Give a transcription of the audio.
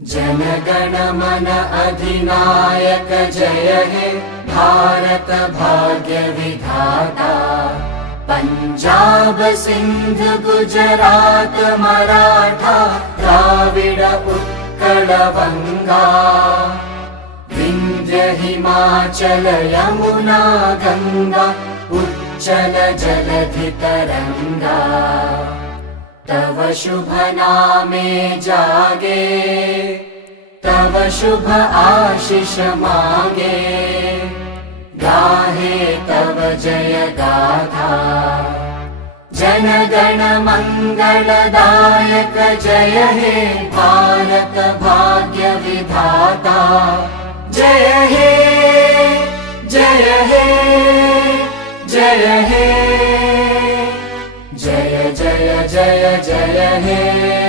जनगण मन अधिनायक जय हे भारत भाग्य विधाता। पंजाब सिंध गुजरात मराठा द्राविड उत्कल बंगा। विंध्य हिमाचल यमुना गंगा उच्चल जलधि तरंगा। तव शुभ नामे जागे तव शुभ आशीष मांगे। गाहे तव जय गाथा जनगण मंगलदायक जय हे भारत भाग्य विधाता। जय हे जय हे जय हे जय जय जय जय हे।